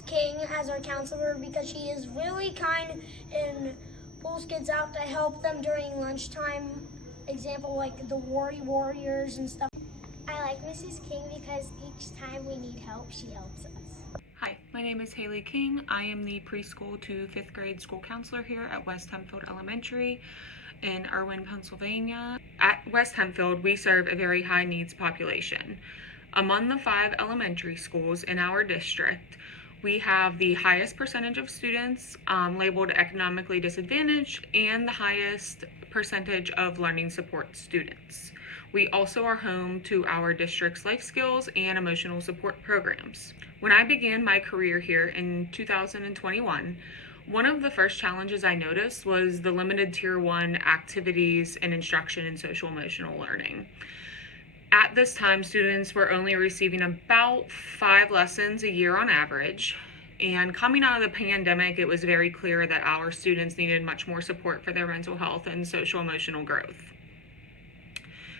Mrs. King as our counselor because she is really kind and pulls kids out to help them during lunchtime. Example, like the Worry Warriors and stuff. I like Mrs. King because each time we need help, she helps us. Hi, my name is Hayley King. I am the preschool to 5th grade school counselor here at West Hempfield Elementary in Irwin, Pennsylvania. At West Hempfield, we serve a very high needs population. Among the 5 elementary schools in our district, we have the highest percentage of students labeled economically disadvantaged and the highest percentage of learning support students. We also are home to our district's life skills and emotional support programs. When I began my career here in 2021, one of the first challenges I noticed was the limited Tier 1 activities and instruction in social emotional learning. At this time, students were only receiving about 5 lessons a year on average. And coming out of the pandemic, it was very clear that our students needed much more support for their mental health and social emotional growth.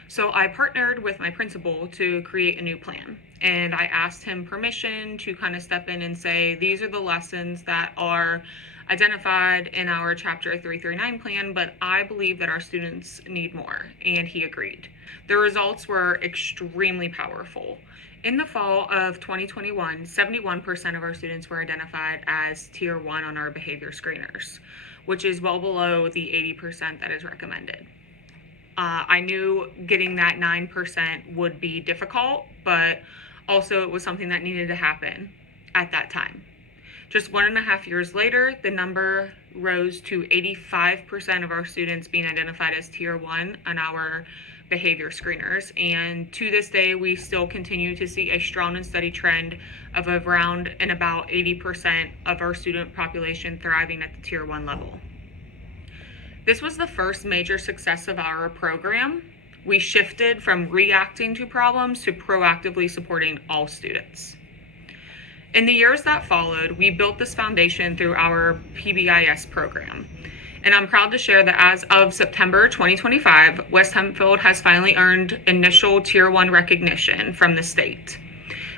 So I partnered with my principal to create a new plan. And I asked him permission to kind of step in and say, these are the lessons that are identified in our Chapter 339 plan, but I believe that our students need more, and he agreed. The results were extremely powerful. In the fall of 2021, 71% of our students were identified as Tier 1 on our behavior screeners, which is well below the 80% that is recommended. I knew getting that 9% would be difficult, but also it was something that needed to happen at that time. Just 1.5 years later, the number rose to 85% of our students being identified as Tier 1 on our behavior screeners. And to this day, we still continue to see a strong and steady trend of around and about 80% of our student population thriving at the Tier 1 level. This was the first major success of our program. We shifted from reacting to problems to proactively supporting all students. In the years that followed, we built this foundation through our PBIS program. And I'm proud to share that as of September 2025, West Hempfield has finally earned initial Tier 1 recognition from the state.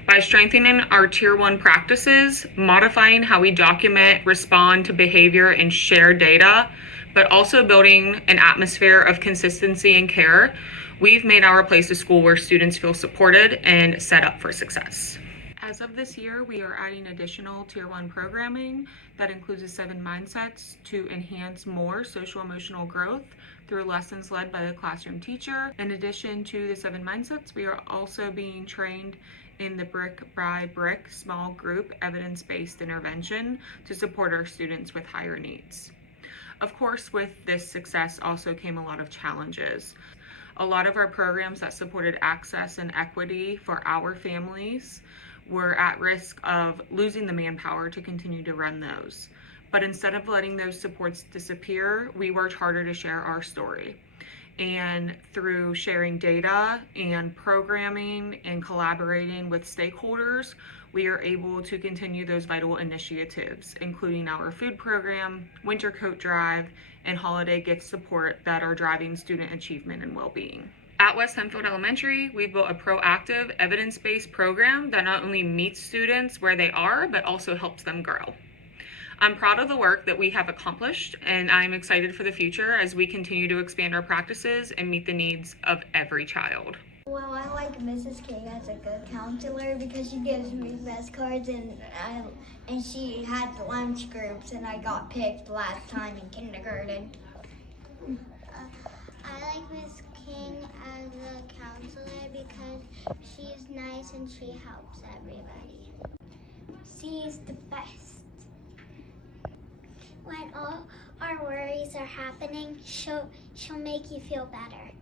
By strengthening our Tier 1 practices, modifying how we document, respond to behavior, and share data, but also building an atmosphere of consistency and care, we've made our place a school where students feel supported and set up for success. As of this year, we are adding additional Tier 1 programming that includes the 7 mindsets to enhance more social emotional growth through lessons led by the classroom teacher. In addition to the 7 mindsets, we are also being trained in the brick by brick small group evidence-based intervention to support our students with higher needs. Of course, with this success also came a lot of challenges. A lot of our programs that supported access and equity for our families were at risk of losing the manpower to continue to run those. But instead of letting those supports disappear, we worked harder to share our story. And through sharing data and programming and collaborating with stakeholders, we are able to continue those vital initiatives, including our food program, winter coat drive, and holiday gift support that are driving student achievement and well-being. At West Hempfield Elementary, we've built a proactive, evidence-based program that not only meets students where they are, but also helps them grow. I'm proud of the work that we have accomplished, and I'm excited for the future as we continue to expand our practices and meet the needs of every child. Well, I like Mrs. King as a good counselor because she gives me best cards and she had lunch groups and I got picked last time in kindergarten. I like Miss King as a counselor because she's nice and she helps everybody. She's the best. When all our worries are happening, she'll make you feel better.